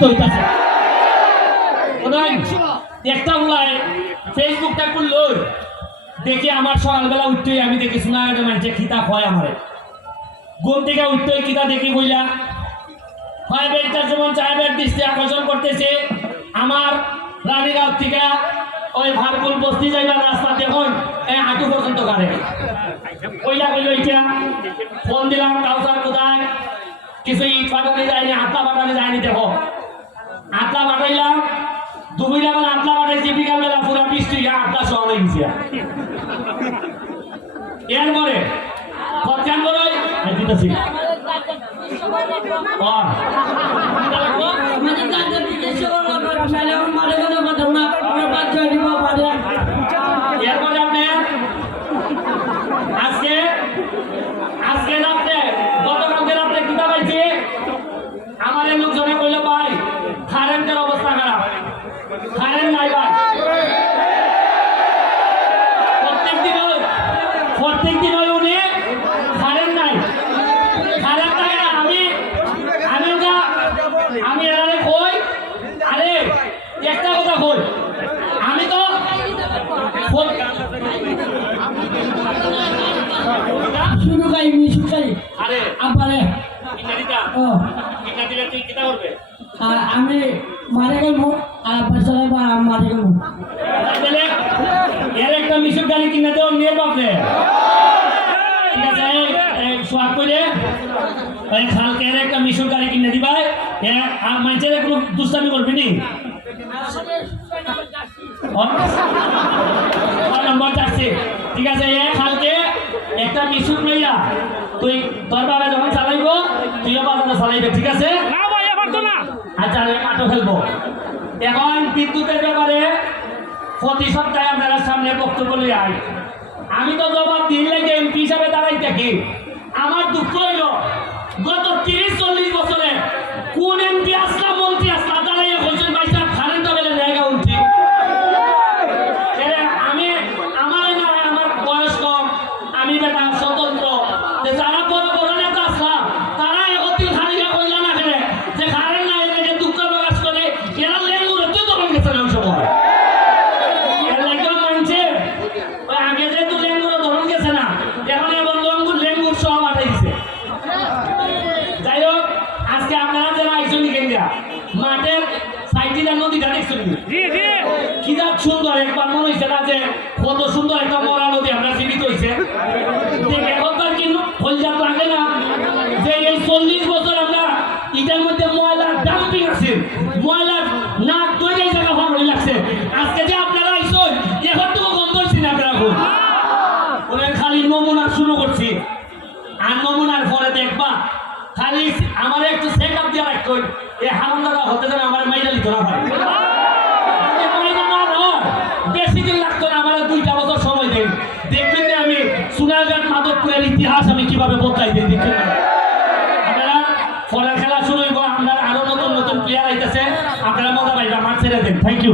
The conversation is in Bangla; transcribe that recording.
প্রতিফলিত হইতাছে। একটা ফেসবুকটা দেখে আমার সকালবেলা উঠতে আমি দেখি শোনা খিতাব হয় আমারে। থেকে দেখি বইলা যেমন দৃষ্টি আকর্ষণ করতেছে। আমার রানীগাঁও থেকে ওই ভারপুর বস্তি যাইবার রাস্তা দেখুন এই হাঁটু পর্যন্ত গাড়ে। কইলা, কইল এটা ফোন দিলাম, কাউসার কোথায়? কিছু ইট পাঠানি যায়নি পাঠানি যায়নি, দেখো। আটলা পাঠাইলাম। দুপুরে আমার আটলা পাঠাইছি, বিকালবেলা পুরা বৃষ্টি আটলা হয়ে গেছে। এরপরে কতক্ষণ করে আমাদের দাদা বিদেশে ছেলে মারে কোনো কথা না আমার বাচ্চা দিব পারে এরপরে আপনি আজকে আজকে রাত্রে গতকালকে রাত্রে কিতা পাইছি আমার এই লোকজনে কইলো ভাই কারেন্টের অবস্থা খারাপ কারেন্ট নাই ভাই প্রত্যেক দিন প্রত্যেক দিন উনি কারেন্ট নাই। কারেন্ট থাকে না আমি আমি ওটা আমি এরারে কই? আরে একটা কথা কই। আমি তো শুরু খাই মি শুকাই আরে আপারে কিনারিটা ও। কিনারিটা তুই কিতা করবে? আমি মারে গেল গেল তাহলে এর একটা মিশুক গাড়ি কিনে দেও নিয়ে বাপরে। ঠিক আছে সোয়াগ করে এই খালকে এর একটা মিশুক গাড়ি কিনে দিবাই এ আর মানুষের কোনো দুষ্টামি করবি নি? নম্বর চাচ্ছে ঠিক আছে এ খালকে একটা মিশুক লইয়া তুই তোর বাবা যখন চালাইব তুইও বাবাটা চালাইবে ঠিক আছে? না ভাই তো না। আচ্ছা মাঠও খেলব এখন বিদ্যুতের ব্যাপারে প্রতি সপ্তাহে আপনারা সামনে বক্তব্য নিয়ে আই আমি তো জবাব দিন লাগে এমপি হিসাবে দাঁড়াই থাকি আমার দুঃখ হইল গত তিরিশ চল্লিশ বছরে কোন এমপি আসলা মন্ত্রী আসলা দাঁড়াইয়া বলছেন ভাই সাহেব কারেন্ট বেলে জায়গা উঠছি এরে আমি আমার না আমার বয়স কম আমি বেটা স্বতন্ত্র যে যারা বড় বড় নেতা আসলাম তারা একত্রিত খালিকা কইলা না খেলে যে কারেন্ট নাই এলাকে দুঃখ প্রকাশ করে এরা লেঙ্গুরে তুই তখন গেছে না ওই সময় এর লাগেও মানছে ওই আগে যে তুই লেঙ্গুরে ধরন গেছে না এখন এবং লঙ্গুর লেঙ্গুর সব আটাই দিছে যাই হোক আজকে আপনারা যারা আইসনি কেন্দ্রা মাঠের নদীটা দেখছেন জি জি। কি যা সুন্দর একবার মনে হয়েছে না যে কত সুন্দর একটা মরা নদী আমরা জীবিত হয়েছে দেখে একবার কিন্তু হলজা লাগে না? যে এই চল্লিশ বছর আমরা এটার মধ্যে ময়লার ডাম্পিং আছে ময়লার না তৈরি জায়গা ভালো লাগছে। আজকে যে আপনারা আইসন এখন তো গন্ধ হচ্ছে না আপনারা ওরা খালি নমুনা শুরু করছি। আর নমুনার পরে দেখবা খালি আমার একটু চেক আপ দিয়ে রাখতো ইতিহাস আমি কীভাবে বদলাই দিই। আপনারা পরের খেলা শুরু হইব আমরা আরও নতুন নতুন প্লেয়ার আইতেছে, আপনারা মজা পাইবা, মাঠ ছেড়ে দেন থ্যাংক ইউ